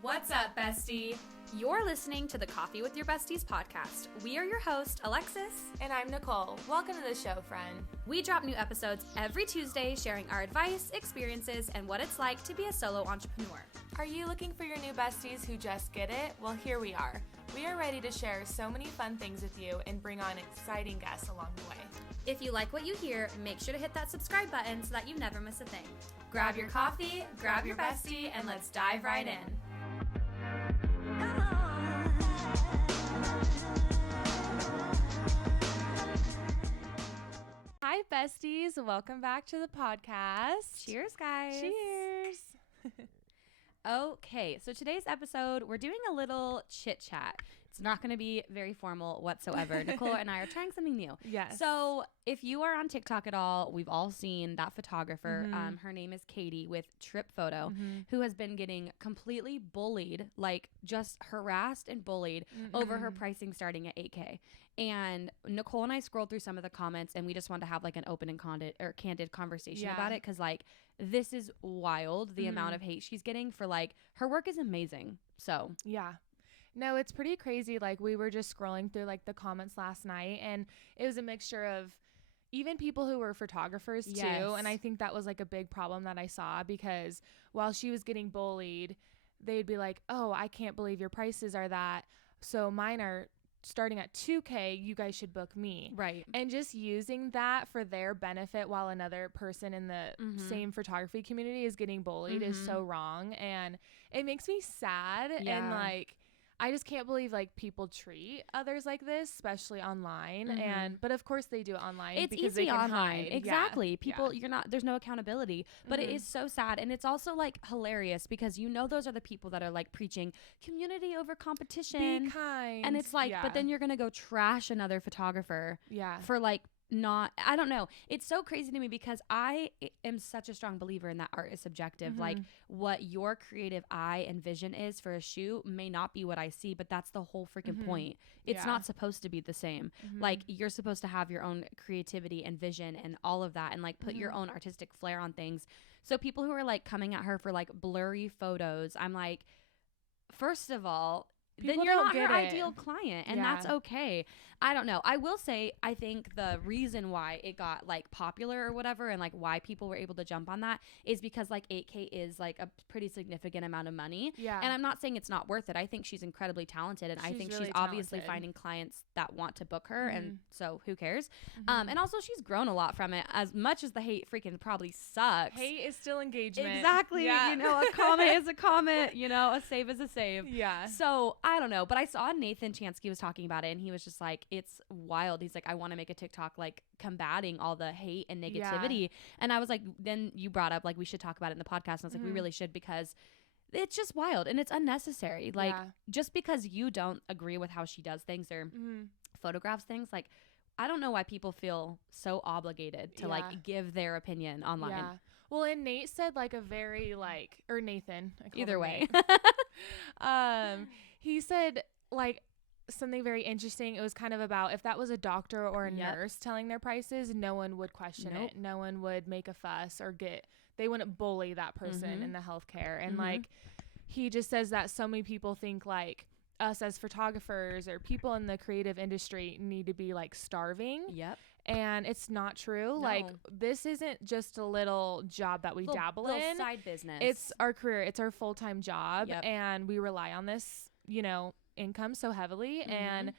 What's up, bestie? You're listening to the Coffee with Your Besties podcast. We are your host, Alexis. And I'm Nicole. Welcome to the show, friend. We drop new episodes every Tuesday sharing our advice, experiences, and what it's like to be a solo entrepreneur. Are you looking for your new besties who just get it? Well, here we are. We are ready to share so many fun things with you and bring on exciting guests along the way. If you like what you hear, make sure to hit that subscribe button so that you never miss a thing. Grab your coffee, grab your bestie, and let's dive right in. Hi, besties. Welcome back to the podcast. Cheers, guys. Cheers. Okay, so today's episode, we're doing a little chit chat. It's not going to be very formal whatsoever. Nicole and I are trying something new. Yes. So if you are on TikTok at all, we've all seen that photographer. Her name is Katie with Trip Photo, who has been getting completely bullied, like just harassed and bullied over her pricing starting at $8K. And Nicole and I scrolled through some of the comments, and we just wanted to have like an open and candid conversation about it, because like this is wild, the amount of hate she's getting for like her work is amazing. So yeah. No, it's pretty crazy. Like, we were just scrolling through like the comments last night, and it was a mixture of even people who were photographers too. And I think that was like a big problem that I saw, because while she was getting bullied, they'd be like, oh, I can't believe your prices are that. So mine are starting at $2K, you guys should book me. Right. And just using that for their benefit while another person in the same photography community is getting bullied is so wrong. And it makes me sad. And like, I just can't believe like people treat others like this, especially online. But of course they do it online. It's because easy they can online. hide. Exactly. People, there's no accountability, but it is so sad. And it's also like hilarious, because those are the people that are like preaching community over competition. Be kind. And it's like, but then you're going to go trash another photographer for like, I don't know. It's so crazy to me, because I am such a strong believer in that art is subjective. Like, what your creative eye and vision is for a shoot may not be what I see, but that's the whole freaking point. It's not supposed to be the same. Like, you're supposed to have your own creativity and vision and all of that, and like put your own artistic flair on things. So people who are like coming at her for like blurry photos, I'm like, first of all, then you're not her ideal client, and that's okay. I don't know. I will say, I think the reason why it got like popular or whatever, and like why people were able to jump on that, is because like $8K is like a pretty significant amount of money. Yeah. And I'm not saying it's not worth it. I think she's incredibly talented, and I think really she's obviously finding clients that want to book her, and so who cares? And also she's grown a lot from it. As much as the hate freaking probably sucks, hate is still engagement. Exactly. Yeah. A comment is a comment. A save is a save. Yeah. So I don't know, but I saw Nathan Chansky was talking about it, and he was just like, it's wild. He's like, I want to make a TikTok like combating all the hate and negativity. And I was like, then you brought up like we should talk about it in the podcast, and I was like, we really should, because it's just wild and it's unnecessary. Like, just because you don't agree with how she does things or photographs things, like, I don't know why people feel so obligated to like give their opinion online. Yeah. Well, and Nate said like a very like, or Nathan, either way. He said like something very interesting. It was kind of about, if that was a doctor or a nurse telling their prices, no one would question it. No one would make a fuss or they wouldn't bully that person in the healthcare. And like, he just says that so many people think like us as photographers or people in the creative industry need to be like starving. Yep. And it's not true. No. Like, this isn't just a little job that we dabble in. Side business. It's our career. It's our full-time job. Yep. And we rely on this, income so heavily. And,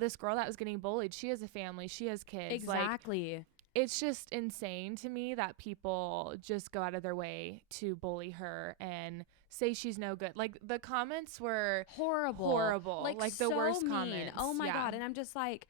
this girl that was getting bullied, she has a family. She has kids. Exactly. Like, it's just insane to me that people just go out of their way to bully her and say she's no good. Like, the comments were horrible. Like the so worst mean. comments. Oh my God. And I'm just like,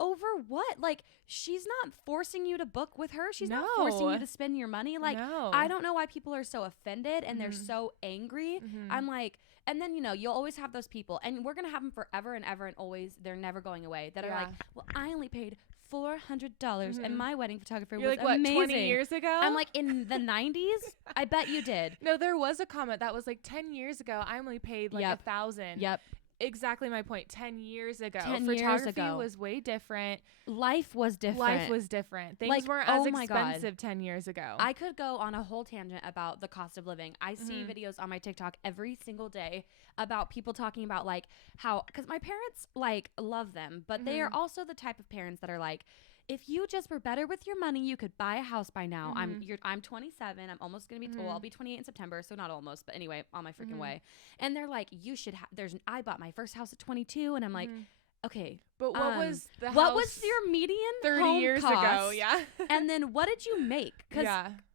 over what? Like, she's not forcing you to book with her. She's not forcing you to spend your money. Like, I don't know why people are so offended and they're so angry. I'm like, and then, you'll always have those people, and we're going to have them forever and ever and always. They're never going away. That are like, well, I only paid $400 and my wedding photographer was like, what, amazing. 20 years ago? I'm like, in the 90s? I bet you did. No, there was a comment that was like 10 years ago, I only paid like $1,000. Yep. exactly my point. 10 years ago, photography was way different. Life was different. Things weren't as expensive 10 years ago. I could go on a whole tangent about the cost of living. I see videos on my TikTok every single day about people talking about like how, because my parents like love them, but they are also the type of parents that are like, if you just were better with your money, you could buy a house by now. I'm 27. I'm almost going to be, I'll be 28 in September. So not almost, but anyway, on my freaking way. And they're like, you should I bought my first house at 22. And I'm like, okay. But what was the house? What was your median 30 home years cost? Ago? Yeah. And then what did you make? Because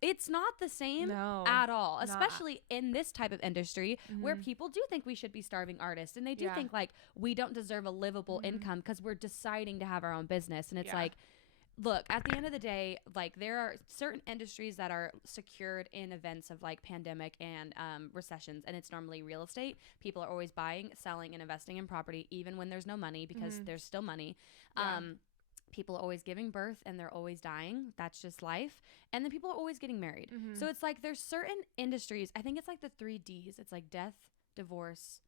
it's not the same at all, especially in this type of industry where people do think we should be starving artists. And they do think like we don't deserve a livable income because we're deciding to have our own business. And it's like, look, at the end of the day, like there are certain industries that are secured in events of like pandemic and recessions, and it's normally real estate. People are always buying, selling, and investing in property, even when there's no money, because there's still money. People are always giving birth and they're always dying. That's just life. And then people are always getting married. So it's like there's certain industries. I think it's like the 3 Ds. It's like death, divorce.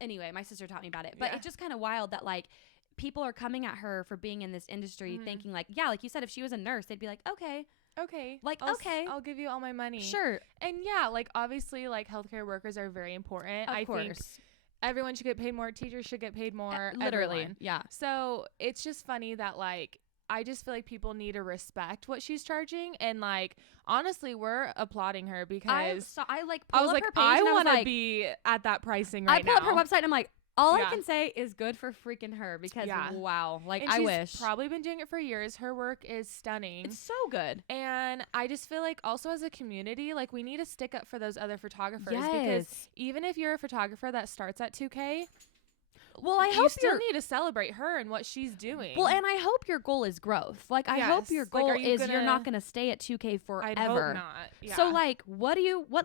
Anyway, my sister taught me about it, but it's just kind of wild that like people are coming at her for being in this industry thinking like, yeah, like you said, if she was a nurse, they'd be like, okay, like, I'll give you all my money. Sure. And yeah, like obviously like healthcare workers are very important. I think everyone should get paid more. Teachers should get paid more. Literally. Everyone. Yeah. So it's just funny that like, I just feel like people need to respect what she's charging. And like, honestly, we're applauding her because I was like, I want to be at that pricing right now. I pull up her website and I'm like, all I can say is good for freaking her because wow, like and I she's wish. Probably been doing it for years. Her work is stunning. It's so good. And I just feel like also as a community, like we need to stick up for those other photographers because even if you're a photographer that starts at 2K, well, I hope you still need to celebrate her and what she's doing. Well, and I hope your goal is growth. Like, I hope your goal is you're not going to stay at 2K forever. I'd hope not. Yeah. So, like, what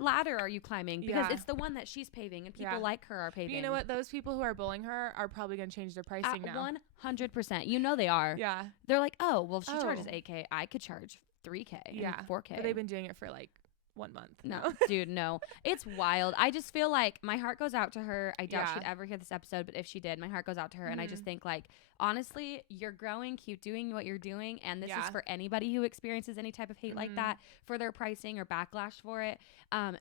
ladder are you climbing? Because it's the one that she's paving, and people like her are paving. But you know what? Those people who are bullying her are probably going to change their pricing now. 100%. You know they are. Yeah. They're like, oh, well, if she charges 8K, I could charge 3K and 4K. But they've been doing it for like 1 month. No, dude, no. It's wild. I just feel like my heart goes out to her. I doubt she'd ever hear this episode, but if she did, my heart goes out to her. And I just think like, honestly, you're growing, keep doing what you're doing. And this is for anybody who experiences any type of hate like that for their pricing or backlash for it.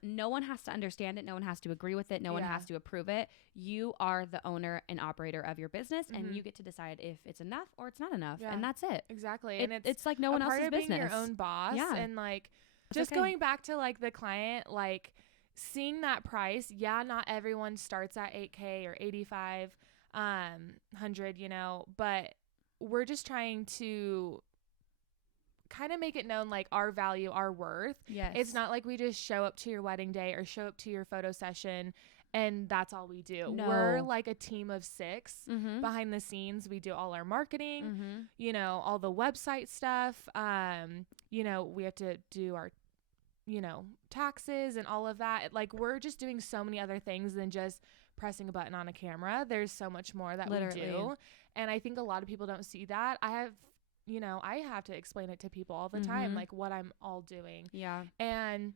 No one has to understand it. No one has to agree with it. No one has to approve it. You are the owner and operator of your business and you get to decide if it's enough or it's not enough. And that's it. Exactly. And it's like no one else's business. Being your own boss and like, just going back to like the client, like seeing that price. Yeah, not everyone starts at 8K or 8,500, you know, but we're just trying to kind of make it known like our value, our worth. Yes. It's not like we just show up to your wedding day or show up to your photo session and that's all we do. No. We're like a team of 6 behind the scenes. We do all our marketing, you know, all the website stuff. You know, we have to do our, you know, taxes and all of that. Like we're just doing so many other things than just pressing a button on a camera. There's so much more that we do. And I think a lot of people don't see that. I have to explain it to people all the time, like what I'm all doing. Yeah. And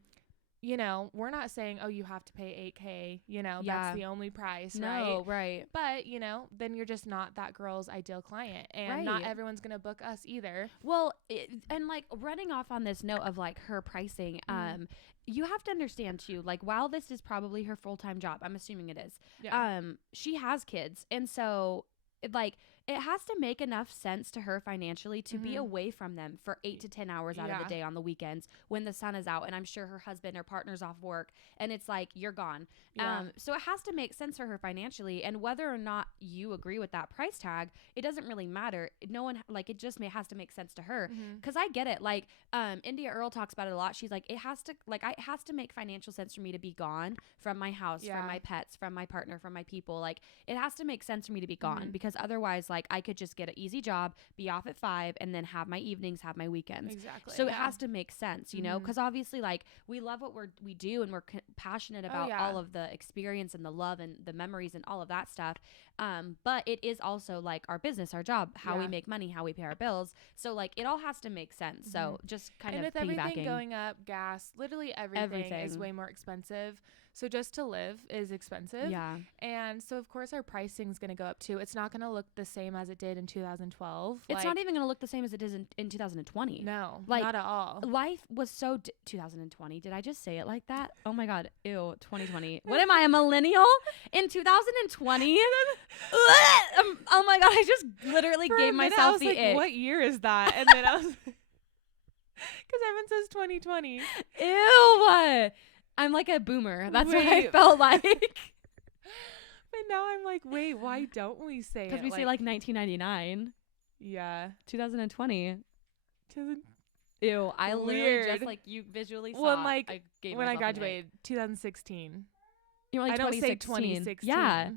you know, we're not saying, oh, you have to pay 8K, you know, that's the only price, no, right? But, you know, then you're just not that girl's ideal client. And not everyone's going to book us either. Well, and like running off on this note of like her pricing, you have to understand too, like while this is probably her full-time job, I'm assuming it is, she has kids. And so like it has to make enough sense to her financially to be away from them for 8 to 10 hours out of the day on the weekends when the sun is out and I'm sure her husband or partner's off work and it's like you're gone. So it has to make sense for her financially, and whether or not you agree with that price tag, it doesn't really matter. No one like it just has to make sense to her, because I get it. Like India Earl talks about it a lot. She's like, it has to make financial sense for me to be gone from my house, from my pets, from my partner, from my people. Like it has to make sense for me to be gone, because otherwise like I could just get an easy job, be off at 5 and then have my evenings, have my weekends. Exactly. So it has to make sense, you know, because obviously like we love what we do and we're passionate about all of the experience and the love and the memories and all of that stuff. But it is also like our business, our job, how we make money, how we pay our bills. So like it all has to make sense. So just kind of with everything going up, gas, literally everything is way more expensive. So just to live is expensive. Yeah. And so, of course, our pricing is going to go up too. It's not going to look the same as it did in 2012. It's not even going to look the same as it is in 2020. No, like, not at all. Life was so 2020. Did I just say it like that? Oh my God. Ew, 2020. What am I, a millennial? In 2020? Oh my God. I just literally gave myself the ick. What year is that? And then I was... Because Evan says 2020. Ew. I'm like a boomer. That's what I felt like. But now I'm like, wait, why don't we say it? Because we say like 1999. Yeah. 2020. Ew. I literally just like you visually saw. Well, like when I graduated, 2016. You were like, I don't say 2016. Yeah.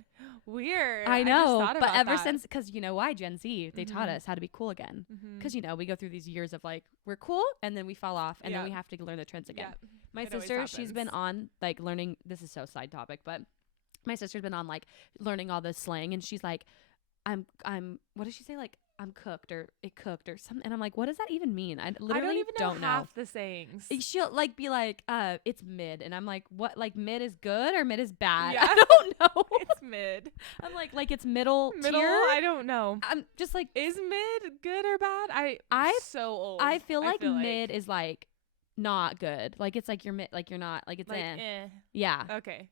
Weird. I know. I but ever since, because you know why? Gen Z, they taught us how to be cool again. Because, we go through these years of like, we're cool, and then we fall off, and then we have to learn the trends again. Yeah. My sister, she's been on like learning, this is so side topic, but my sister's been on like learning all this slang, and she's like, I'm, what does she say? Like, I'm cooked or it cooked or something. And I'm like, what does that even mean? I literally don't even know half the sayings. She'll like be like, it's mid. And I'm like, what? Like mid is good or mid is bad? Yeah. I don't know. It's mid. I'm like it's middle tier? I don't know. I'm just like, is mid good or bad? I'm so old. I feel like mid is like not good. Like it's like you're mid, like you're not, like it's like, Yeah. Okay.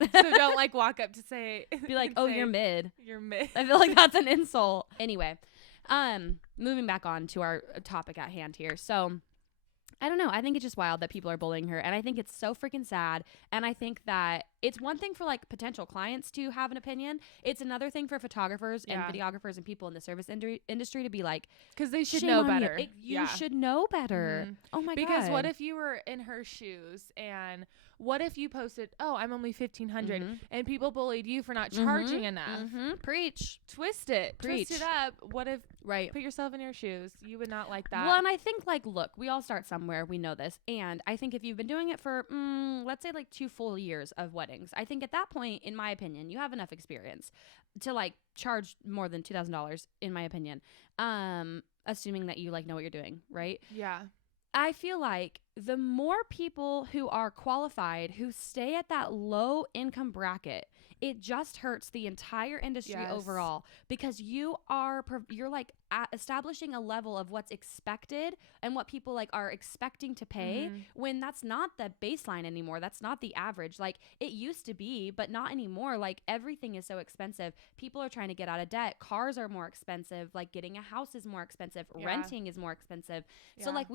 So don't like walk up to say, be like, oh, you're mid. You're mid. I feel like that's an insult. Anyway. Moving back on to our topic at hand here. So I don't know. I think it's just wild that people are bullying her. And I think it's so freaking sad. And I think that it's one thing for like potential clients to have an opinion. It's another thing for photographers and videographers and people in the service industry to be like, because they should know better. You should know better. Oh my God. Because what if you were in her shoes, and what if you posted, oh, I'm only 1,500 and people bullied you for not charging enough? Preach. Twist it. Preach. Twist it up. What if, put yourself in your shoes. You would not like that. Well, and I think like, look, we all start somewhere. We know this. And I think if you've been doing it for, let's say like 2 full years of weddings, I think at that point, in my opinion, you have enough experience to like charge more than $2,000, in my opinion. Assuming that you like know what you're doing, right? Yeah. I feel like the more people who are qualified, who stay at that low income bracket, it just hurts the entire industry overall, because you're like establishing a level of what's expected and what people like are expecting to pay, when that's not the baseline anymore. That's not the average. Like it used to be, but not anymore. Like everything is so expensive. People are trying to get out of debt. Cars are more expensive. Like getting a house is more expensive. Renting is more expensive. So like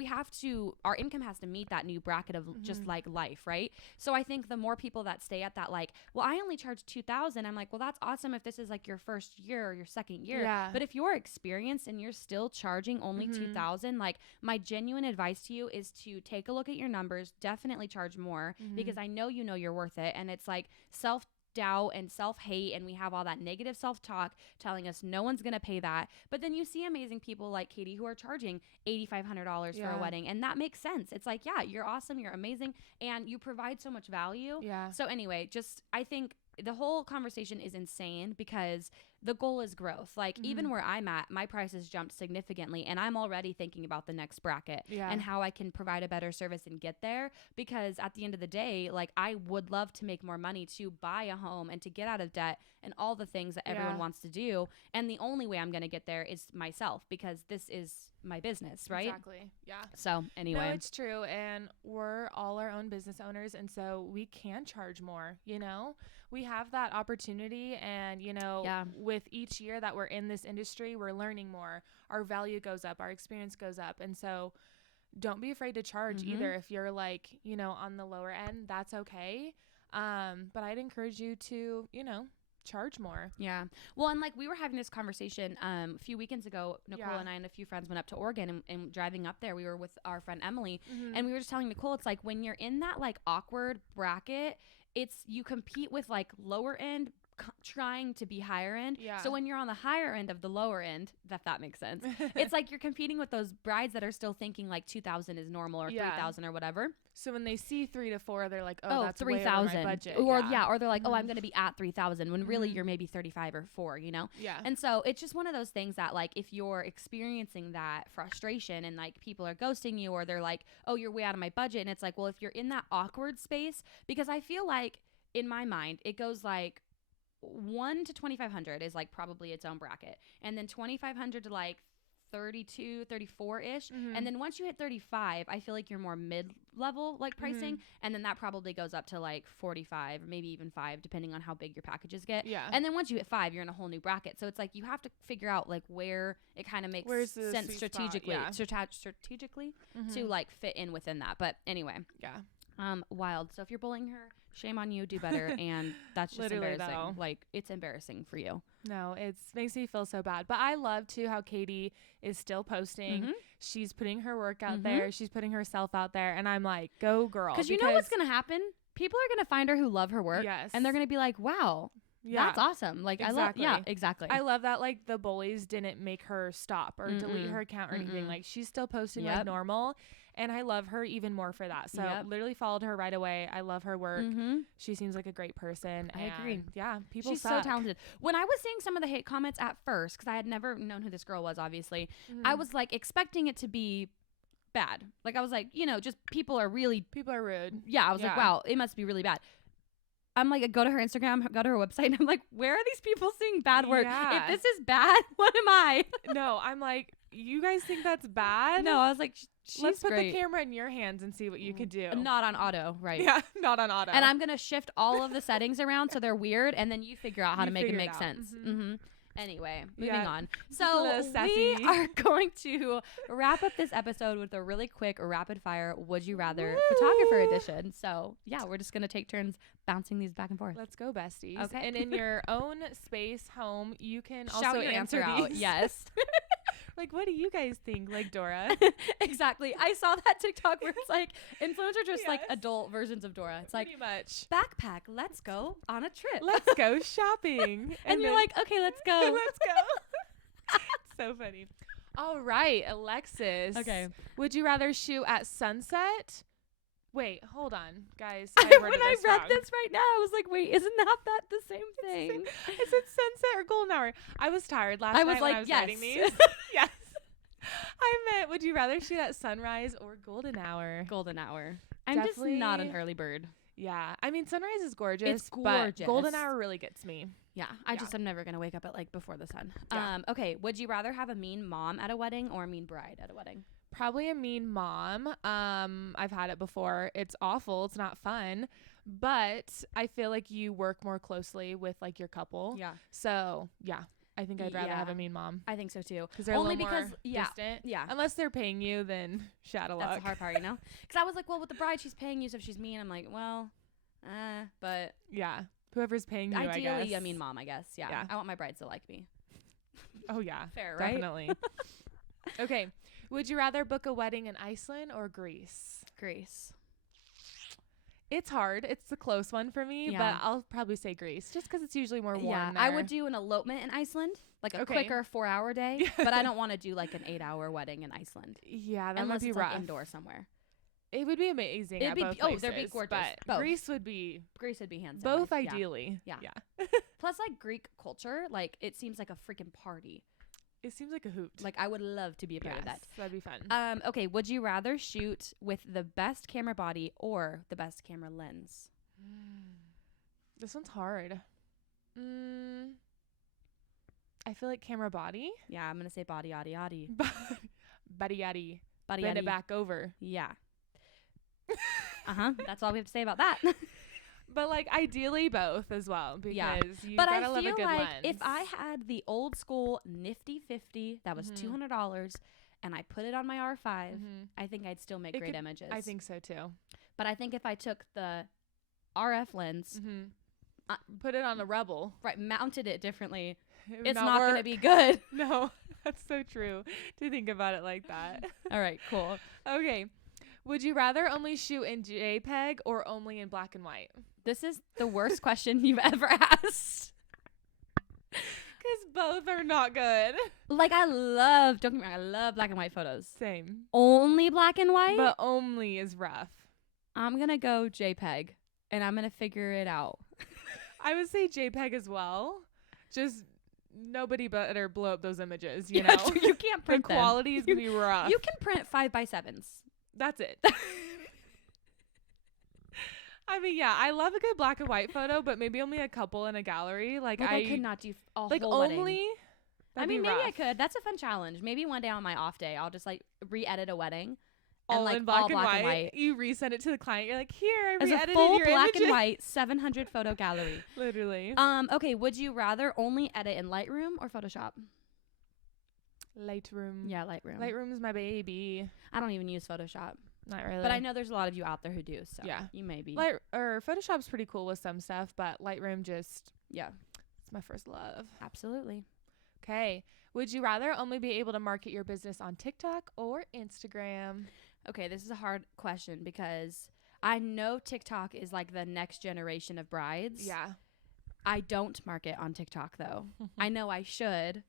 our income has to meet that new bracket of just like life, right? So I think the more people that stay at that, like, well, I only charge $2,000. I'm like, well, that's awesome if this is like your first year or your second year. Yeah. But if you're experienced and you're still charging only $2,000, like my genuine advice to you is to take a look at your numbers. Definitely charge more, because I know you're worth it. And it's like self-doubt and self-hate, and we have all that negative self-talk telling us no one's gonna pay that. But then you see amazing people like Katie who are charging $8,500 for a wedding, and that makes sense. It's like, yeah, you're awesome, you're amazing, and you provide so much value. So anyway, just I think the whole conversation is insane, because the goal is growth. Like even where I'm at, my prices jumped significantly, and I'm already thinking about the next bracket and how I can provide a better service and get there. Because at the end of the day, like I would love to make more money to buy a home and to get out of debt and all the things that everyone wants to do. And the only way I'm going to get there is myself, because this is my business, right? Exactly. Yeah. So anyway. No, it's true. And we're all our own business owners. And so we can charge more, we have that opportunity. And, with each year that we're in this industry, we're learning more. Our value goes up, our experience goes up. And so don't be afraid to charge either. If you're like, on the lower end, that's okay. But I'd encourage you to, charge more. Yeah. Well, and like we were having this conversation a few weekends ago. Nicole and I and a few friends went up to Oregon, and driving up there, we were with our friend Emily, and we were just telling Nicole, it's like when you're in that like awkward bracket, you compete with like lower end trying to be higher end. So when you're on the higher end of the lower end, if that makes sense, it's like you're competing with those brides that are still thinking like 2,000 is normal or 3,000 or whatever. So when they see 3 to 4, they're like, oh that's 3,000 way over my budget. Or they're like, oh, I'm going to be at 3,000 when really you're maybe 35 or 4, And so it's just one of those things that like if you're experiencing that frustration and like people are ghosting you, or they're like, oh, you're way out of my budget, and it's like, well, if you're in that awkward space, because I feel like in my mind, it goes like 1 to 2,500 is like probably its own bracket. And then 2,500 to like 32, 34-ish. And then once you hit 35, I feel like you're more mid-level like pricing. And then that probably goes up to like 45 or maybe even 5, depending on how big your packages get. Yeah. And then once you hit 5, you're in a whole new bracket. So it's like you have to figure out like where it kind of makes sense strategically, strategically to like fit in within that. But anyway. Yeah. Wild. So if you're bullying her, shame on you, do better. And that's just Literally, embarrassing. though. Like, it's embarrassing for you. No, it makes me feel so bad. But I love too how Katie is still posting. She's putting her work out there. She's putting herself out there. And I'm like, go girl. Because you know what's going to happen? People are going to find her who love her work. Yes. And they're going to be like, wow. Yeah. That's awesome. Like, exactly. Exactly. I love that, like, the bullies didn't make her stop or delete her account or anything. Like, she's still posting like normal. And I love her even more for that. So literally followed her right away. I love her work. She seems like a great person. I agree. Yeah, she's so talented. When I was seeing some of the hate comments at first, because I had never known who this girl was, obviously, I was like expecting it to be bad. Like I was like, you know, just people are rude. Yeah, I was like, wow, it must be really bad. I'm like, go to her Instagram, go to her website, and I'm like, where are these people seeing bad work? Yeah. If this is bad, what am I? No, I'm like, you guys think that's bad? No, I was like, let's put the camera in your hands and see what you can do. Not on auto, right? Yeah, not on auto. And I'm going to shift all of the settings around so they're weird, and then you figure out how to make it make sense. Anyway, moving on. So we are going to wrap up this episode with a really quick rapid fire Would You Rather photographer edition. So yeah, we're just going to take turns bouncing these back and forth. Let's go, besties. Okay. And in your own space, home, you can shout also your answer out. Yes. Like, what do you guys think? Like Dora. Exactly. I saw that TikTok where it's like influencers just like adult versions of Dora. It's like, pretty much. Backpack, let's go on a trip. Let's go shopping. and you're like, okay, let's go. Let's go. So funny. All right, Alexis. Okay. Would you rather shoot at sunset? Wait, hold on, guys. When I read this right now, I was like, wait, isn't that the same thing? Is it sunset or golden hour? I was tired last night when I was writing these. Yes. I meant, would you rather shoot at sunrise or golden hour? Golden hour. I'm definitely just not an early bird. Yeah. I mean, sunrise is gorgeous. It's gorgeous. But golden hour really gets me. Yeah. I'm never going to wake up at like before the sun. Yeah. Okay. Would you rather have a mean mom at a wedding or a mean bride at a wedding? Probably a mean mom. I've had it before. It's awful. It's not fun. But I feel like you work more closely with like your couple. Yeah. So yeah, I think I'd rather have a mean mom. I think so too. Because they're only more distant. Yeah. Unless they're paying you, then shadow luck. That's the hard part, you know? Because I was like, well, with the bride, she's paying you. So if she's mean, I'm like, well, but. Yeah. Whoever's paying you, ideally, I guess. a mean mom, I guess. Yeah. I want my brides to like me. Oh, yeah. Fair, right? Definitely. Okay. Would you rather book a wedding in Iceland or Greece? Greece. It's hard. It's a close one for me, but I'll probably say Greece just because it's usually more warm there. I would do an elopement in Iceland, like a quicker 4-hour day, but I don't want to do like an 8-hour wedding in Iceland. Yeah, that unless would be it's rough. Like indoor somewhere. It would be amazing. It'd be both places, they'd be gorgeous. But Greece would be hands down. Both ideally. Yeah. Plus, like Greek culture, like it seems like a freaking party. It seems like a hoot. Like I would love to be a part of that. That'd be fun. Okay. Would you rather shoot with the best camera body or the best camera lens? This one's hard. I feel like camera body. Yeah, I'm gonna say body, yaddy, yaddy. Body, yaddy. Body, bend yaddy. it back over. Yeah. That's all we have to say about that. But like ideally both as well because you but gotta I love a feel good like lens. if I had the old school nifty 50 that was $200 and I put it on my R5, I think I'd still make great images. I think so too. But I think if I took the RF lens, put it on the Rebel, right, mounted it differently, it's not going to be good. No, that's so true to think about it like that. All right, cool. Okay. Would you rather only shoot in JPEG or only in black and white? This is the worst question you've ever asked. Because both are not good. Like don't get me wrong, I love black and white photos. Same. Only black and white? But only is rough. I'm going to go JPEG and I'm going to figure it out. I would say JPEG as well. Just nobody better blow up those images, you know? You can't print the quality is going to be rough. You can print 5x7s. That's it. I mean, yeah, I love a good black and white photo, but maybe only a couple in a gallery. Like I could not do a like whole only. Wedding. I mean, maybe rough. I could. That's a fun challenge. Maybe one day on my off day, I'll just like re-edit a wedding. All and like in black, all black and white. You resend it to the client. You're like, here, I as re-edited a full your black images. and white 700 photo gallery. Literally. Okay. Would you rather only edit in Lightroom or Photoshop? Lightroom. Yeah, Lightroom. Lightroom's my baby. I don't even use Photoshop. Not really. But I know there's a lot of you out there who do. So yeah, you may be. Photoshop's pretty cool with some stuff, but Lightroom just it's my first love. Absolutely. Okay. Would you rather only be able to market your business on TikTok or Instagram? Okay, this is a hard question because I know TikTok is like the next generation of brides. Yeah. I don't market on TikTok though. I know I should.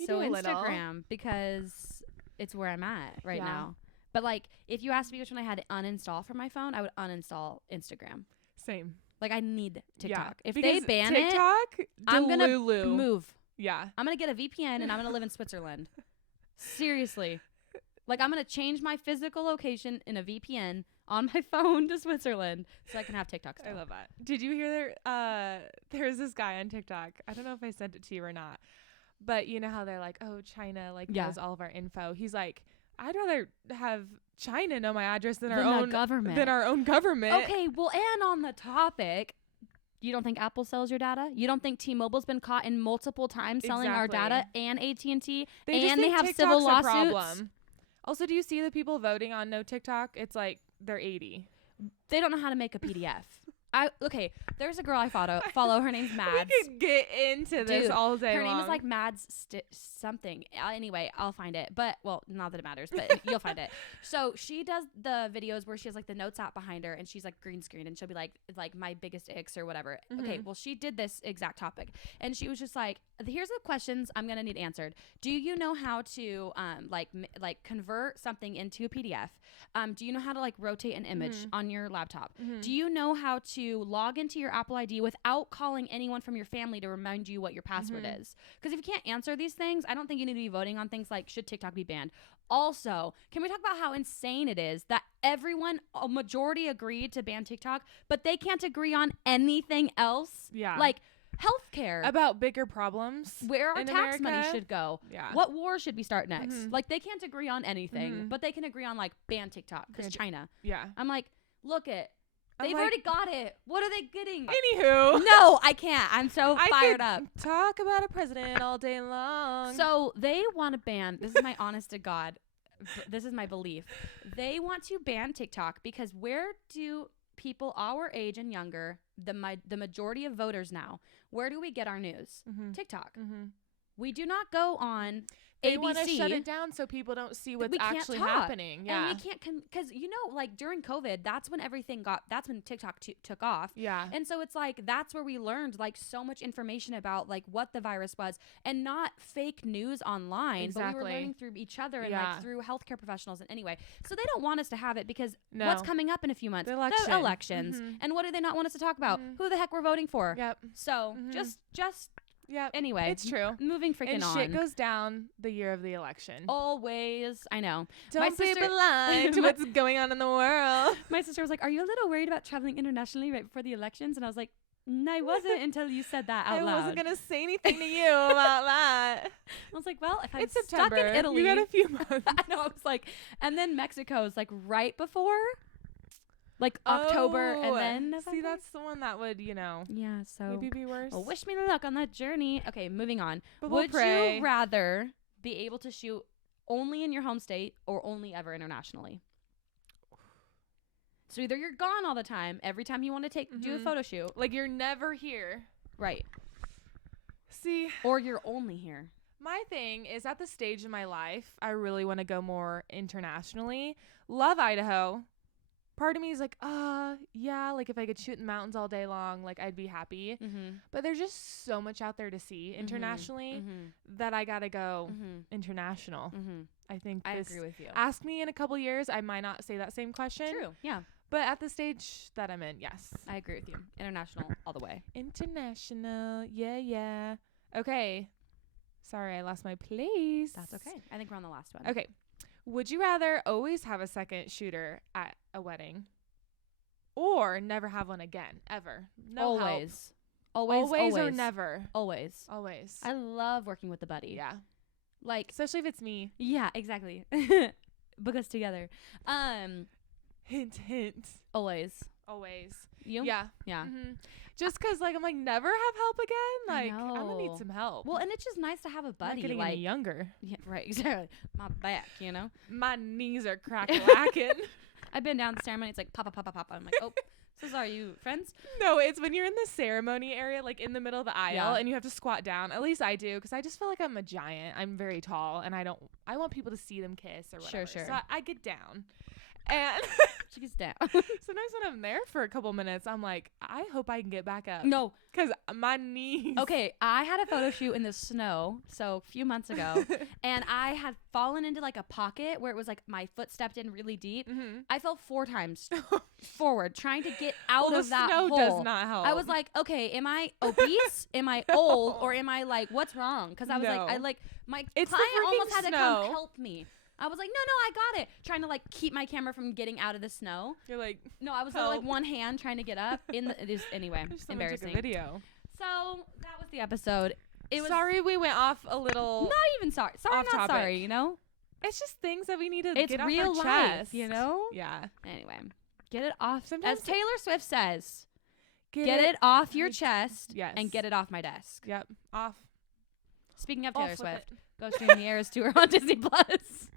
You so do a Instagram little. because it's where I'm at right now. But like if you asked me which one I had to uninstall from my phone, I would uninstall Instagram. Same. Like I need TikTok. Yeah, if they ban TikTok, I'm going to move. Yeah. I'm going to get a VPN and I'm going to live in Switzerland. Seriously. Like I'm going to change my physical location in a VPN on my phone to Switzerland so I can have TikTok still. I love that. Did you hear there's this guy on TikTok. I don't know if I sent it to you or not. But you know how they're like, "Oh, China knows all of our info." He's like, "I'd rather have China know my address than our own government." Okay, well, and on the topic, you don't think Apple sells your data? You don't think T-Mobile's been caught in multiple times selling our data, and AT&T, and they have civil lawsuits? Problem. Also, do you see the people voting on no TikTok? It's like they're 80. They don't know how to make a PDF. There's a girl I follow. Her name's Mads. We could get into this all day long. Her name is like Mads something. Anyway, I'll find it. But, well, not that it matters, but you'll find it. So she does the videos where she has like the notes app behind her and she's like green screen and she'll be like my biggest icks or whatever. Mm-hmm. Okay, well, she did this exact topic. And she was just like, here's the questions I'm going to need answered. Do you know how to convert something into a PDF? Do you know how to like rotate an image on your laptop? Mm-hmm. Do you know how to log into your Apple ID without calling anyone from your family to remind you what your password is? Because if you can't answer these things, I don't think you need to be voting on things like should TikTok be banned. Also, can we talk about how insane it is that a majority agreed to ban TikTok, but they can't agree on anything else? Yeah. Like healthcare. About bigger problems. Where our tax money should go. Yeah. What war should we start next? Mm-hmm. Like they can't agree on anything, but they can agree on like ban TikTok because China. Yeah. I'm like, look it. They've already got it. What are they getting? Anywho. No, I can't. I'm so fired up. Talk about a president all day long. So they want to ban, this is my honest to God, this is my belief. They want to ban TikTok because where do people our age and younger, the majority of voters now, where do we get our news? Mm-hmm. TikTok. Mm-hmm. We do not go on They ABC. want to shut it down so people don't see what's actually happening. Yeah. And we can't, because, like during COVID, that's when that's when TikTok took off. Yeah. And so it's like, that's where we learned like so much information about like what the virus was and not fake news online. Exactly. But we were learning through each other and like through healthcare professionals. And anyway, so they don't want us to have it because what's coming up in a few months? The elections. Mm-hmm. And what do they not want us to talk about? Mm-hmm. Who the heck we're voting for? Yep. So just yeah. Anyway, it's true. Moving freaking on. And shit goes down the year of the election. Always. I know. Don't be blind to what's going on in the world. My sister was like, "Are you a little worried about traveling internationally right before the elections?" And I was like, "No, I wasn't until you said that out loud. I wasn't gonna say anything to you about that." I was like, "Well, if I'm it's September. Stuck in Italy, you got a few months." I know. I was like, and then Mexico is like right before. Like October and then November? See, that's the one that would, yeah, so maybe be worse. Well, wish me luck on that journey. Okay, moving on. But would you rather be able to shoot only in your home state or only ever internationally? So either you're gone all the time, every time you want to do a photo shoot. Like you're never here. Right. See. Or you're only here. My thing is at the stage in my life, I really want to go more internationally. Love Idaho. Part of me is like, yeah, like if I could shoot in the mountains all day long, like I'd be happy. Mm-hmm. But there's just so much out there to see internationally that I gotta go international. Mm-hmm. I think I agree with you. Ask me in a couple years, I might not say that same question. True, yeah. But at the stage that I'm in, yes. I agree with you. International all the way. International, yeah. Okay. Sorry, I lost my place. That's okay. I think we're on the last one. Okay. Would you rather always have a second shooter at a wedding or never have one again, ever. No Always. Help. Always or never. Always. I love working with a buddy. Yeah. Like, especially if it's me. Yeah, exactly. Book us together. Hint, hint. Always. You? Yeah. Mm-hmm. Just because, like, I'm like, never have help again. Like, I'm gonna need some help. Well, and it's just nice to have a buddy. I'm not getting any younger. Yeah, right. Exactly. My back, you know. My knees are crack-lacking. I've been down the ceremony. It's like papa. I'm like, oh, so sorry, you friends? No, it's when you're in the ceremony area, like in the middle of the aisle, and you have to squat down. At least I do, because I just feel like I'm a giant. I'm very tall, and I want people to see them kiss or whatever. Sure. So I get down. And she gets down. Sometimes when I'm there for a couple minutes, I'm like, I hope I can get back up. No. Because my knees. Okay, I had a photo shoot in the snow, so a few months ago, and I had fallen into like a pocket where it was like my foot stepped in really deep. Mm-hmm. I fell 4 times forward trying to get out of that hole. The snow does not help. I was like, okay, am I obese? Am I old? Or am I like, what's wrong? Because I was my client almost had to come help me. I was like, no, I got it. Trying to like keep my camera from getting out of the snow. You're like, no, I was like one hand trying to get up. Anyway, embarrassing. Took a video. So that was the episode. Sorry we went off a little. Not even sorry. Sorry, not topic. Sorry. You know, it's just things that we need to get off real our life. Chest. You know. Yeah. Anyway, get it off. Sometimes as Taylor Swift says, get it off your chest. Yes. And get it off my desk. Yep. Off. Speaking of Taylor Swift, go stream the Eras tour on Disney Plus.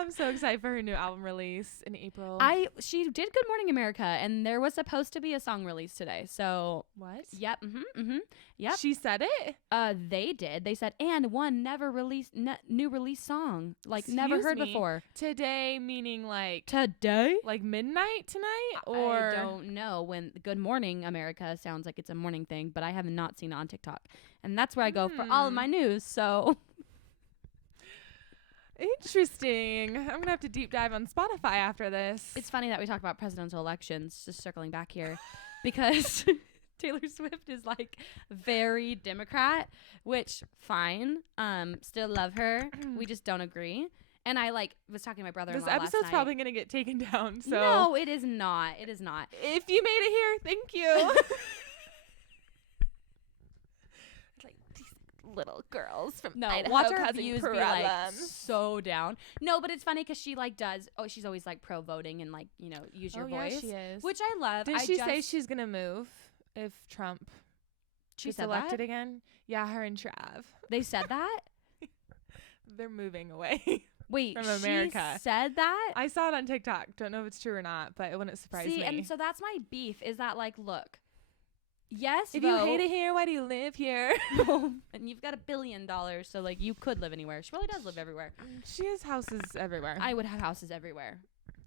I'm so excited for her new album release in April. She did Good Morning America, and there was supposed to be a song release today. So what? Yep. Yep. She said it. They did. They said, and one never released new release song, like never heard before. Today meaning like today, like midnight tonight, or I don't know when Good Morning America sounds like it's a morning thing, but I have not seen it on TikTok, and that's where I go for all of my news. So. Interesting. I'm going to have to deep dive on Spotify after this. It's funny that we talk about presidential elections, just circling back here, because Taylor Swift is like very Democrat, which fine. Still love her. We just don't agree. And I was talking to my brother-in-law last night. This episode's probably going to get taken down. So no, it is not. It is not. If you made it here, thank you. Little girls from Idaho watch our views be like so down. No, but it's funny because she does. Oh, she's always like pro voting and like use your voice. Yeah, she is. Which I love. Did she say she's gonna move if Trump gets elected again? Yeah, her and Trav. They said that. They're moving away. Wait, from America. She said that? I saw it on TikTok. Don't know if it's true or not, but it wouldn't surprise me. See, and so that's my beef. Is that look. Yes, if you hate it here, why do you live here? And you've got $1 billion, so you could live anywhere. She really does live everywhere. She has houses everywhere. I would have houses everywhere.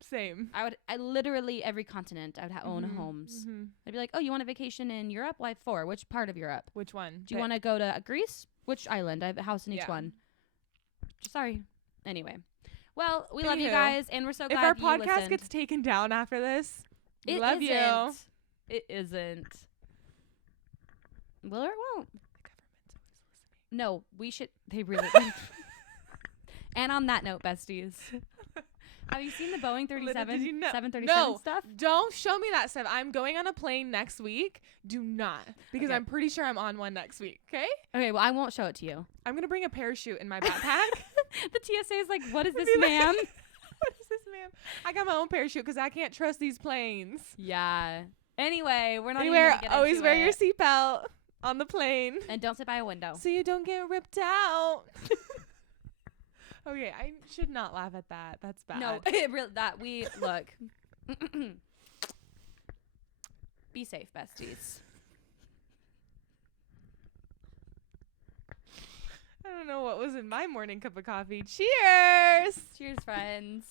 Same. I literally every continent. I would own homes. Mm-hmm. I'd be like, oh, you want a vacation in Europe? Well, I have 4. Which part of Europe? Which one? Do you want to go to Greece? Which island? I have a house in each one. Sorry. Anyway, well, we love you guys, and we're so glad if our podcast gets taken down after this, we love you. It isn't. Will or it won't? The government's always listening. No, we should. They really. And on that note, besties, have you seen the Boeing 737 stuff? Don't show me that stuff. I'm going on a plane next week. Do not, because I'm pretty sure I'm on one next week. Okay. Okay. Well, I won't show it to you. I'm gonna bring a parachute in my backpack. The TSA is like, "What is this, ma'am? What is this, ma'am? I got my own parachute because I can't trust these planes." Yeah. Anyway, we're not. Always wear your seatbelt on the plane, and don't sit by a window so you don't get ripped out. Okay, I should not laugh at that. That's bad. No, we look. Be safe, besties. I don't know what was in my morning cup of coffee. Cheers! Cheers, friends.